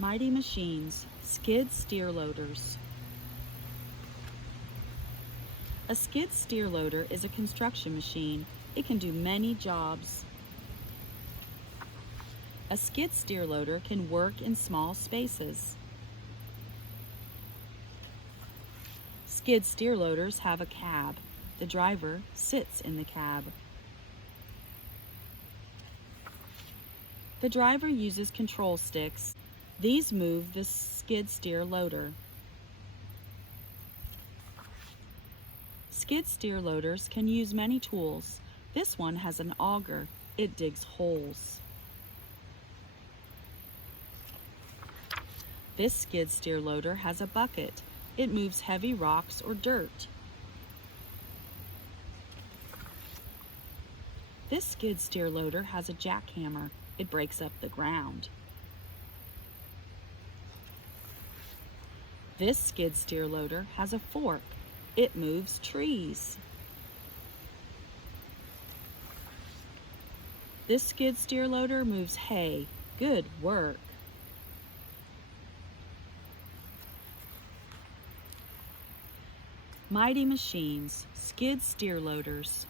Mighty machines, skid steer loaders. A skid steer loader is a construction machine. It can do many jobs. A skid steer loader can work in small spaces. Skid steer loaders have a cab. The driver sits in the cab. The driver uses control sticks. These move the skid steer loader. Skid steer loaders can use many tools. This one has an auger. It digs holes. This skid steer loader has a bucket. It moves heavy rocks or dirt. This skid steer loader has a jackhammer. It breaks up the ground. This skid steer loader has a fork. It moves trees. This skid steer loader moves hay. Good work. Mighty machines, skid steer loaders.